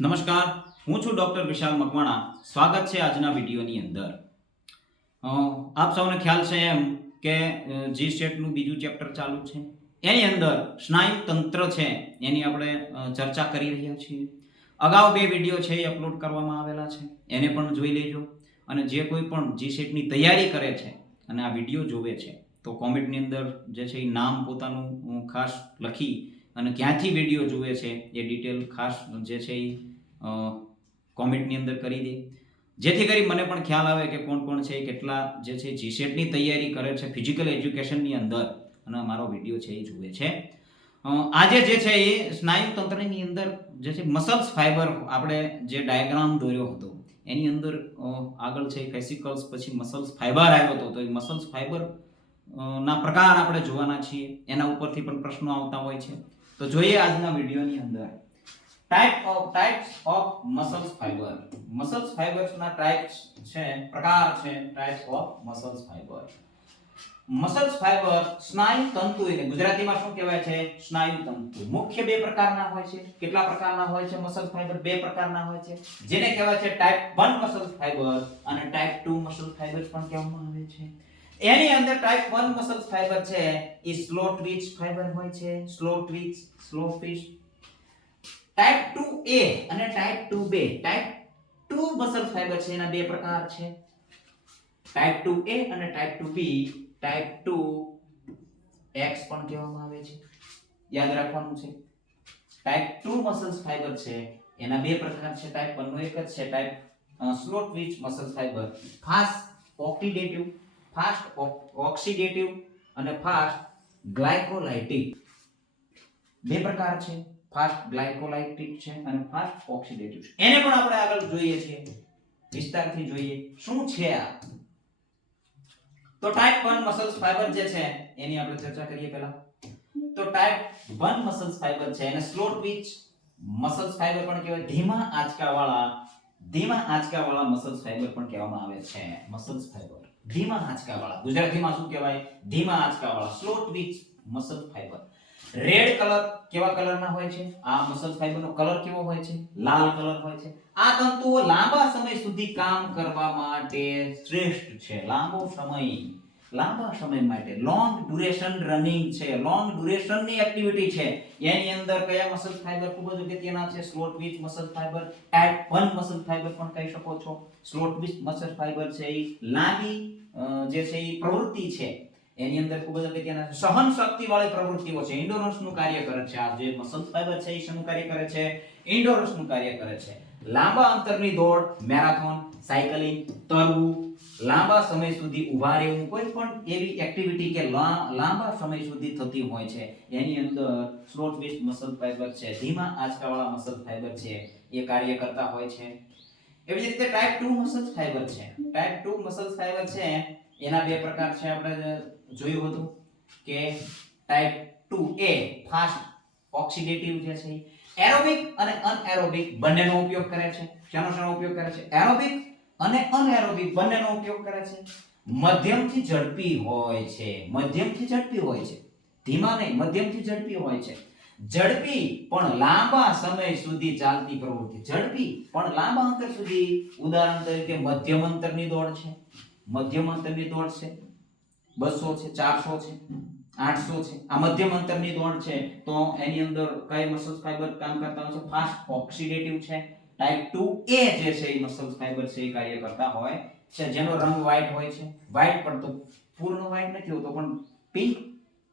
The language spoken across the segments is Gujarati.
નમસ્કાર, હું છું ડોક્ટર વિશાલ મકવાણા. સ્વાગત છે આજના વિડીયોની અંદર. આપ સૌને ખ્યાલ છે એમ કે જી સેટનું બીજું ચેપ્ટર ચાલુ છે. એની અંદર સ્નાયુ તંત્ર છે એની આપણે ચર્ચા કરી રહ્યા છીએ. અગાઉ 2 વિડીયો છે એ અપલોડ કરવામાં આવેલા છે, એને પણ જોઈ લેજો. અને જે કોઈ પણ જી સેટની તૈયારી કરે છે અને આ વિડીયો જોવે છે તો કોમેન્ટની અંદર જે છે એ નામ પોતાનું ખાસ લખી અને ક્યાંથી વિડીયો જુએ છે એ ડિટેલ ખાસ જે છે એ કોમેન્ટની અંદર કરી દે, જેથી કરી મને પણ ખ્યાલ આવે કે કોણ કોણ છે, કેટલા જે છે જીસેટની તૈયારી કરે છે ફિઝિકલ એજ્યુકેશનની અંદર અને મારો વિડીયો છે એ જુએ છે. આજે જે છે એ સ્નાયુ તંત્રની અંદર જે છે મસલ્સ ફાઈબર આપણે જે ડાયાગ્રામ દોર્યો હતો એની અંદર આગળ છે ફેસિકલ્સ, પછી મસલ્સ ફાઈબર આવ્યો હતો. તો એ મસલ્સ ફાઈબર ના પ્રકાર આપણે જોવાના છીએ. એના ઉપરથી પણ પ્રશ્નો આવતા હોય છે. તો જોઈએ આજના વિડીયોની અંદર types of muscles fibre. Muscles fibres ના ટાઈપ્સ છે, પ્રકાર છે types of muscles fibre. Muscles fibre સ્નાયુ તંતુ એટલે ગુજરાતીમાં શું કહેવાય છે? સ્નાયુ તંતુ. મુખ્ય 2 પ્રકારના હોય છે. કેટલા પ્રકારના હોય છે? મસલ્સ ફાઈબર 2 પ્રકારના હોય છે, જેને કહેવાય છે ટાઈપ 1 મસલ્સ ફાઈબર અને ટાઈપ 2 મસલ્સ ફાઈબર્સ પણ કહેવામાં આવે છે. એની અંદર ટાઈપ 1 મસલ્સ ફાઈબર છે એ સ્લો ટ્વિચ ફાઈબર હોય છે. Slow Twitch, slow Twitch. Type 2A અને type 2B. Type 2 muscle fibre છે એના 2 પ્રકાર છે, ટાઈપ 2A અને ટાઈપ 2B. ટાઈપ 2X પણ કહેવામાં આવે છે, યાદ રાખવાનું છે. ટાઈપ 2 મસલ્સ ફાઈબર છે એના 2 પ્રકાર છે. ટાઈપ 1 નો એક જ છે, type slow Twitch muscles fibre. Fast oxidative અને ફાસ્ટ ગ્લાયકોલાઇટિક 2 પ્રકાર છે. ફાસ્ટ ગ્લાયકોલાઇટિક છે અને ફાસ્ટ ઓક્સિડેટિવ છે. એને પણ આપણે આગળ જોઈએ છીએ, વિસ્તારથી જોઈએ શું છે આ. તો ટાઈપ 1 મસલ્સ ફાઈબર જે છે એની આપણે ચર્ચા કરીએ પહેલા. તો ટાઈપ 1 મસલ્સ ફાઈબર છે એને સ્લો ટ્વિચ મસલ્સ ફાઈબર પણ કહેવાય. ધીમા આંચકાવાળા મસલ્સ ફાઈબર પણ કહેવામાં આવે છે. મસલ્સ ફાઈબર ધીમા આંચકાવાળા, ગુજરાતીમાં શું કહેવાય? ધીમા આંચકાવાળા slow twitch muscle fibre. Red colour, કેવા કલરના હોય છે? આ મસલ ફાઈબરનો કલર કેવો હોય છે? લાલ કલર હોય છે. આ તંતુઓ લાંબા સમય સુધી કામ કરવા માટે શ્રેષ્ઠ છે. લાંબા સમય માટે લોંગ ડ્યુરેશન રનિંગ છે, લોંગ ડ્યુરેશનની એક્ટિવિટી છે. એની અંદર કયા મસલ ફાઈબર ખૂબ જ અગત્યના છે? Slow twitch muscle fibre. Type 1 muscle fibre પણ કહી શકો છો. સ્લો ટ્વિચ મસલ ફાઈબર છે એ લાંબી જે છે એ પ્રવૃત્તિ છે એની અંદર ખૂબ જ અગત્યના છે. સહન શક્તિ વાળી પ્રવૃત્તિઓ છે, એન્ડોરન્સ નું કાર્ય કરે છે. આ જે મસલ ફાઈબર છે એ શેનું કાર્ય કરે છે? એન્ડોરન્સ નું કાર્ય કરે છે. લાંબા અંતરની દોડ, મેરાથોન, સાયકલિંગ, તરવું, લાંબા સમય સુધી ઊભા રહેવું, કોઈ પણ એવી એક્ટિવિટી કે લાંબા સમય સુધી થતી હોય છે એની અંદર સ્લો ટ્વિચ મસલ ફાઈબર છે, ધીમા આંચકાવાળા મસલ ફાઈબર છે એ કાર્ય કરતા હોય છે. એવી જ રીતે ટાઈપ 2 મસલ ફાઈબર છે. ટાઈપ 2 મસલ ફાઈબર છે એના 2 પ્રકાર છે. આપણે જોયું હતું કે ટાઈપ 2A ફાસ્ટ ઓક્સિડેટિવ જે છે એરોબિક અને અનએરોબિક બંનેનો ઉપયોગ કરે છે. શેનો ઉપયોગ કરે છે? એરોબિક અને અનએરોબિક બંનેનો ઉપયોગ કરે છે. મધ્યમથી ઝડપી હોય છે. ધીમા નહીં, મધ્યમથી ઝડપી હોય છે. ઝડપી પણ લાંબા સમય સુધી ચાલતી પ્રવૃત્તિ. ઝડપી પણ લાંબા અંતર સુધી, ઉદાહરણ તરીકે મધ્યમ અંતરની દોડ છે. 200 છે, 400 છે, 800 છે. આ મધ્યમ અંતરની દોડ છે. તો એની અંદર કઈ મસલ ફાઈબર કામ કરતા હોય છે? ફાસ્ટ ઓક્સિડેટિવ છે. ટાઈપ 2A જે છે એ મસલ ફાઈબર છે એ કાર્ય કરતા હોય છે, જેનો રંગ વ્હાઈટ હોય છે. વ્હાઈટ પણ તો પૂર્ણ વ્હાઈટ નથી હોતો, પણ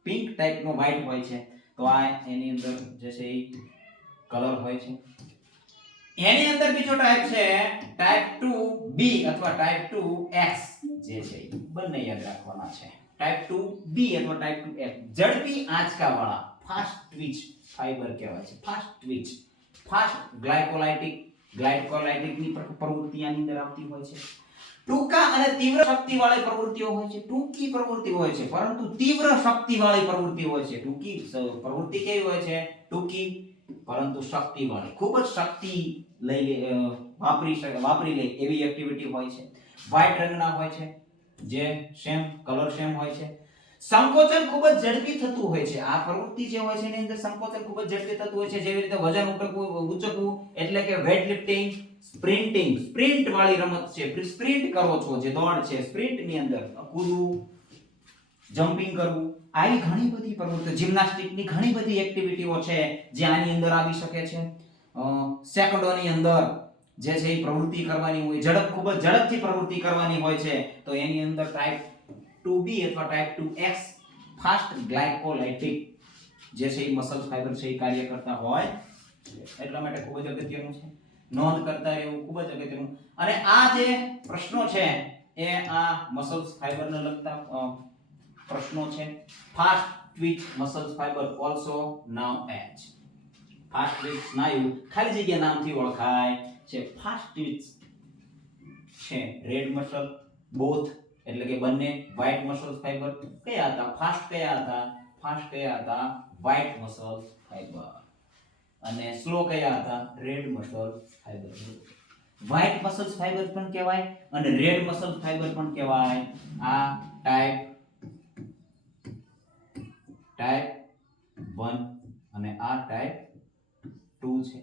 પિંક ટાઈપનો વ્હાઈટ હોય છે. તો આ એની અંદર જે છે એ કલર હોય છે. એની અંદર બીજો ટાઈપ છે ટાઈપ 2B અથવા ટાઈપ 2X જે છે બંને યાદ રાખવાના છે. ટાઈપ 2B અથવા ટાઈપ 2X ઝડપી આંચકાવાળા ફાસ્ટ ટ્વિચ ફાઈબર કહેવાય છે. ફાસ્ટ ગ્લાયકોલાઇટિકની પ્રવૃત્તિ આની અંદર આવતી હોય છે. ટૂંકા અને તીવ્ર શક્તિવાળી પ્રવૃત્તિઓ હોય છે. ટૂંકી પ્રવૃત્તિ હોય છે પરંતુ તીવ્ર શક્તિવાળી પ્રવૃત્તિ હોય છે. ટૂંકી પ્રવૃત્તિ કેવી હોય છે? ટૂંકી પરંતુ શક્તિવાળી, ખૂબ જ શક્તિ વાપરી લે એવી એક્ટિવિટી હોય છે. વ્હાઈટ રંગના હોય છે, જે કલર સેમ હોય છે. સંકોચન ખૂબ જ ઝડપી થતું હોય છે. આ પ્રવૃત્તિ જે હોય છે એની અંદર સંકોચન ખૂબ જ ઝડપી થતું હોય છે. જેવી રીતે વજન ઉચકવું એટલે કે વેટ લિફ્ટિંગ, સ્પ્રિન્ટિંગ, સ્પ્રિન્ટ વાળી રમત છે, સ્પ્રિન્ટ કરો છો જે દોડ છે, સ્પ્રિન્ટ ની અંદર કૂદવું, જમ્પિંગ કરવું, આવી ઘણી બધી પ્રવૃત્તિઓ, જિમ્નાસ્ટિકની ઘણી બધી એક્ટિવિટીઓ છે જે આની અંદર આવી શકે છે. સેકન્ડોની અંદર જે છે એ પ્રવૃત્તિ કરવાની હોય, ખૂબ જ ઝડપથી પ્રવૃત્તિ કરવાની હોય છે, તો એની અંદર ટાઈપ 2B અથવા ટાઈપ 2X ફાસ્ટ ગ્લાયકોલાઇટિક જે છે એ મસલ ફાઈબર છે એ કાર્ય કરતા હોય એટલા માટે ખૂબ જ અગત્યનું છે. નોંધ કરતા રહેવું ખૂબ જ અગત્યનું. અને આ જે પ્રશ્નો છે એ આ મસલ ફાઈબરને લગતા પ્રશ્નો છે. Fast twitch muscle fibre also known as, fast twitch સ્નાયુ ખાલી જગ્યા નામથી ઓળખાય છે. ફાસ્ટ ટ્વિચ છે રેડ મસલ, બોથ એટલે કે બંને, વ્હાઇટ મસલ ફાઈબર કયા હતા? ફાસ્ટ કયા હતા? ફાસ્ટ કયા હતા? White muscle fibre. અને સ્લો કયા હતા? Red muscle fibre. White muscle fibre પણ કહેવાય અને રેડ મસલ ફાઈબર પણ કહેવાય. આ ટાઈપ 1 અને આ ટાઈપ 2 છે.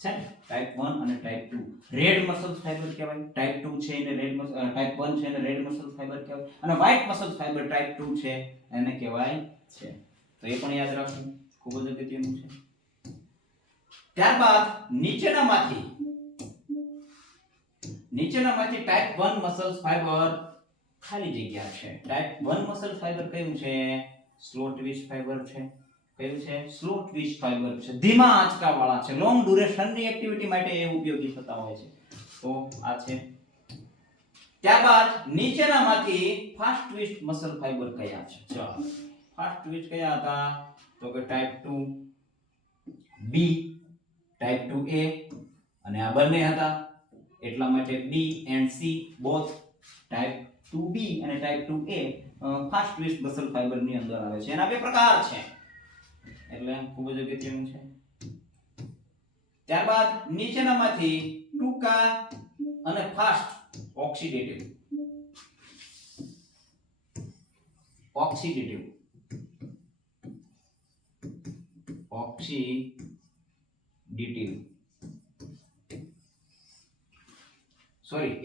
ટાઈપ 1 અને ટાઈપ 2 રેડ મસલ ફાઈબર કહેવાય. ટાઈપ 2 છે એને રેડ મસલ, ટાઈપ 1 છે એને રેડ મસલ ફાઈબર કહેવાય અને વ્હાઇટ મસલ ફાઈબર ટાઈપ 2 છે એને કહેવાય છે. તો એ પણ યાદ રાખવું ખૂબ જ અગત્યનું છે. ત્યારબાદ નીચેનામાંથી ટાઈપ 1 મસલ ફાઈબર ખાલી જગ્યા છે. ટાઈપ 1 મસલ ફાઈબર કયું છે? સ્લો ટ્વિચ ફાઈબર છે. કયું છે? સ્લો ટ્વિચ ફાઈબર છે. ધીમા આંચકા વાળા છે. લોંગ ડ્યુરેશન ની એક્ટિવિટી માટે એ ઉપયોગી થતા હોય છે. તો આ છે. ત્યારબાદ નીચેનામાંથી ફાસ્ટ ટ્વિચ મસલ ફાઈબર કયા છે? ચાલો, ફાસ્ટ ટ્વિચ કયા હતા? તો કે ટાઈપ 2B, ટાઈપ 2A અને આ બંને હતા એટલા માટે B and C both type 2B અને type 2A fast twitch muscle fibre ની અંદર આવે છે. એના બે પ્રકાર છે એટલે ખૂબ જ અગત્યનું છે. ત્યારબાદ નીચેનામાંથી ટૂંકા અને ફાસ્ટ ઓક્સિડેટિવ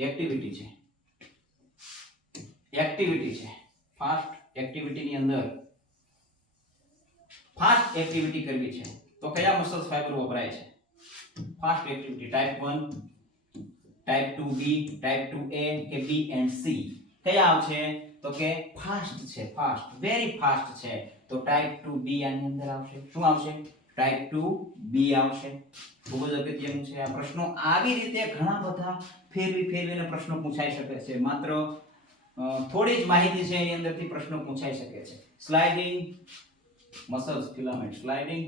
એક્ટિવિટી છે. ફાસ્ટ એક્ટિવિટી ની અંદર ફાસ્ટ એક્ટિવિટી કરવી છે તો કયા મસલ ફાઈબર વપરાય છે? Fast activity type 1, type 2B, type 2A કે B and C કયા આવશે? તો કે ફાસ્ટ છે, ફાસ્ટ, વેરી ફાસ્ટ છે તો ટાઈપ 2B આની અંદર આવશે. શું આવશે? ટાઈપ 2B આવશે. ખૂબ જ અગત્યનું છે આ પ્રશ્નો. આવી રીતે ઘણા બધા ફેરવીને પ્રશ્નો પૂછાઈ શકે છે. માત્ર થોડી જ માહિતી છે એની અંદરથી પ્રશ્નો પૂછાઈ શકે છે. Sliding muscles filament, sliding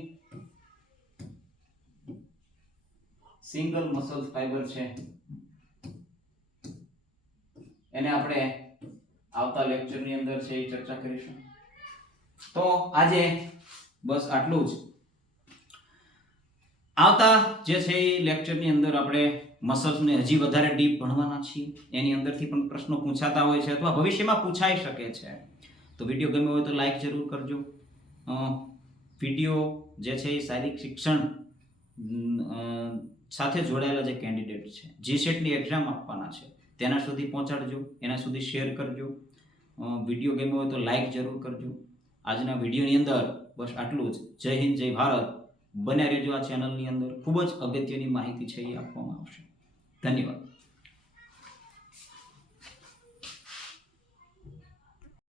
single muscle fibre છે એને આપણે આવતા લેક્ચરની અંદર છે એ ચર્ચા કરીશું. તો આજે બસ આટલું જ. આવતા જે છે એ લેક્ચરની અંદર આપણે મસલ્સને હજી વધારે ડીપ ભણવાના છીએ. એની અંદરથી પણ પ્રશ્નો પૂછાતા હોય છે અથવા ભવિષ્યમાં પૂછાઈ શકે છે. તો વિડીયો ગમ્યો હોય તો લાઈક જરૂર કરજો. વિડીયો જે છે એ શારીરિક શિક્ષણ સાથે જોડાયેલા જે કેન્ડિડેટ છે, જીસેટની એક્ઝામ આપવાના છે, તેના સુધી પહોંચાડજો, એના સુધી શેર કરજો. વિડીયો ગમ્યો હોય તો લાઈક જરૂર કરજો. આજના વિડીયોની અંદર બસ આટલું જ. જય હિન્દ, જય ભારત. બન્યા રહેજો આ ચેનલની અંદર. ખૂબ જ અગત્યની માહિતી છે એ આપવામાં આવશે. ધન્યવાદ.